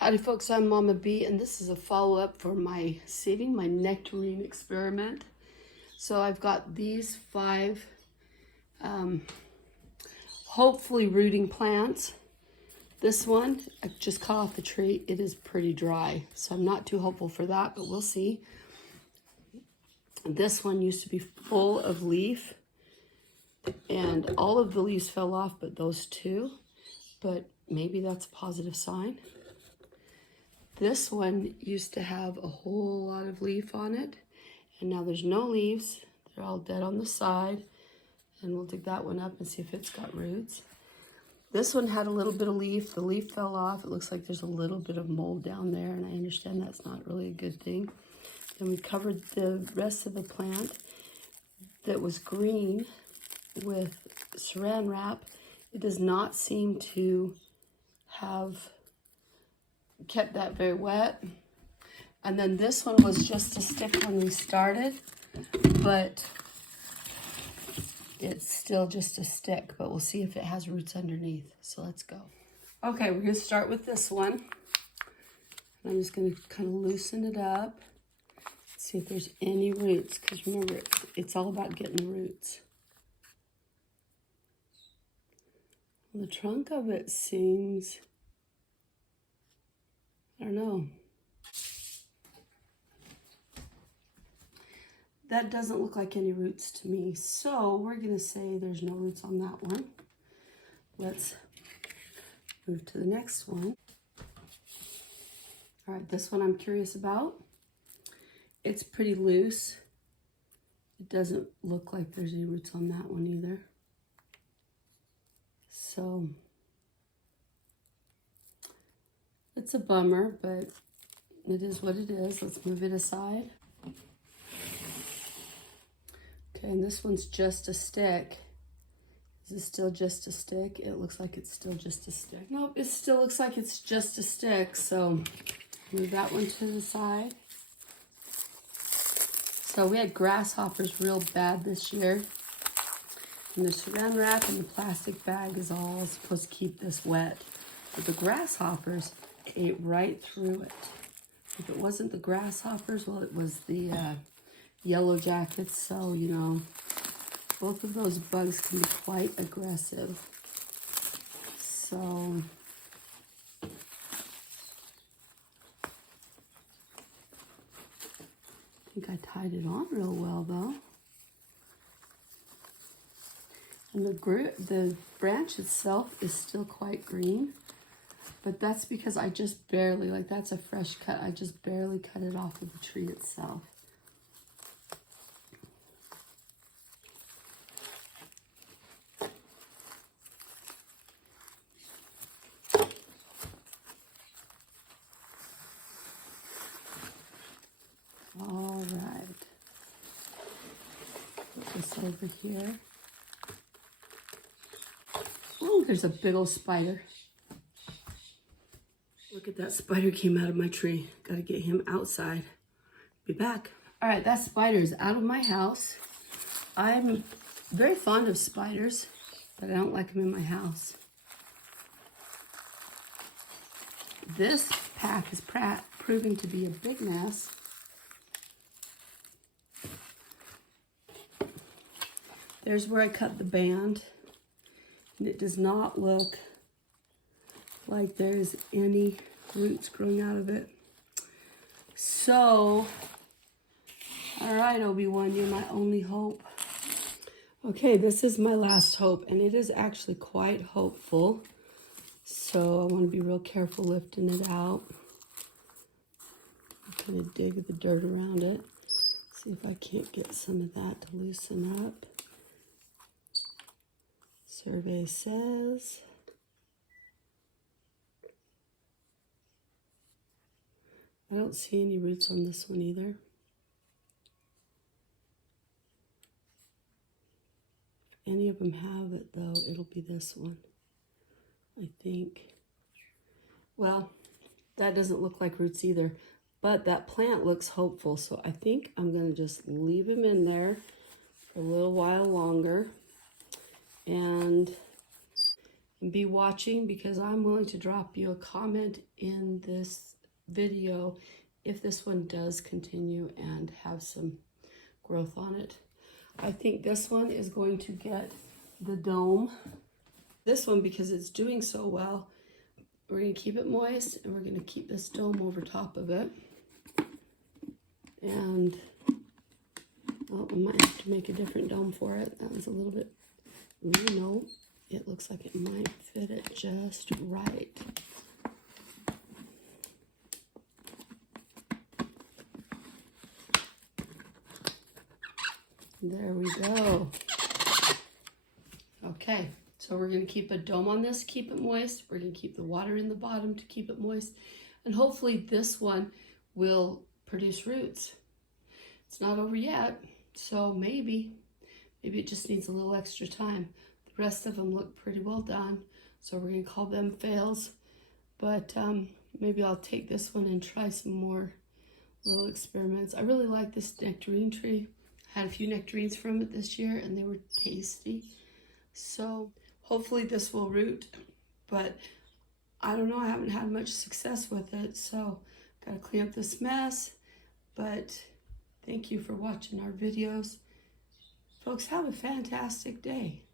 Howdy folks, I'm Mama B, and this is a follow-up for my saving my nectarine experiment. So I've got these 5 hopefully rooting plants. This one I just cut off the tree. It is pretty dry, so I'm not too hopeful for that, but we'll see. This one used to be full of leaf, and all of the leaves fell off but those 2, but maybe that's a positive sign. This one used to have a whole lot of leaf on it, and now there's no leaves. They're all dead on the side, and we'll dig that one up and see if it's got roots. This one had a little bit of leaf. The leaf fell off. It looks like there's a little bit of mold down there, and I understand that's not really a good thing. Then we covered the rest of the plant that was green with saran wrap. It does not seem to have kept that very wet. And then this one was just a stick when we started, but it's still just a stick, but we'll see if it has roots underneath. So let's go. Okay, we're gonna start with this one. And I'm just gonna kind of loosen it up, see if there's any roots, because remember, it's all about getting the roots. The trunk of it seems, I don't know. That doesn't look like any roots to me. So we're gonna say there's no roots on that one. Let's move to the next one. All right, this one I'm curious about. It's pretty loose. It doesn't look like there's any roots on that one either. So it's a bummer, but it is what it is. Let's move it aside. Okay, and this one's just a stick. Is it still just a stick? It looks like it's still just a stick. Nope, it still looks like it's just a stick. So move that one to the side. So we had grasshoppers real bad this year. And the saran wrap and the plastic bag is all supposed to keep this wet. But the grasshoppers ate right through it. If it wasn't the grasshoppers, well, it was the yellow jackets. So, you know, both of those bugs can be quite aggressive. So I think I tied it on real well though. And the branch itself is still quite green, but that's because I just barely, like that's a fresh cut, I just barely cut it off of the tree itself. All right, put this over here. Oh, there's a big old spider. Look at that spider came out of my tree. Gotta get him outside. Be back. All right, that spider is out of my house. I'm very fond of spiders, but I don't like them in my house. This pack is proving to be a big mess. There's where I cut the band. And it does not look like there's any roots growing out of it. So, all right, Obi-Wan, you're my only hope. Okay, this is my last hope, and it is actually quite hopeful. So I want to be real careful lifting it out. I'm going to dig the dirt around it. See if I can't get some of that to loosen up. Survey says I don't see any roots on this one either. If any of them have it though, it'll be this one, I think. Well, that doesn't look like roots either, but that plant looks hopeful, so I think I'm going to just leave him in there for a little while longer. And and be watching, because I'm willing to drop you a comment in this video if this one does continue and have some growth on it. I think this one is going to get the dome. This one, because it's doing so well, we're going to keep it moist, and we're going to keep this dome over top of it. And, well, we might have to make a different dome for it. That was a little bit, no, it looks like it might fit it just right. There we go. Okay, so we're going to keep a dome on this, keep it moist. We're going to keep the water in the bottom to keep it moist. And hopefully this one will produce roots. It's not over yet, so maybe it just needs a little extra time. The rest of them look pretty well done, so we're going to call them fails. But maybe I'll take this one and try some more little experiments. I really like this nectarine tree. I had a few nectarines from it this year, and they were tasty. So hopefully this will root, but I don't know, I haven't had much success with it, so gotta clean up this mess. But thank you for watching our videos. Folks, have a fantastic day.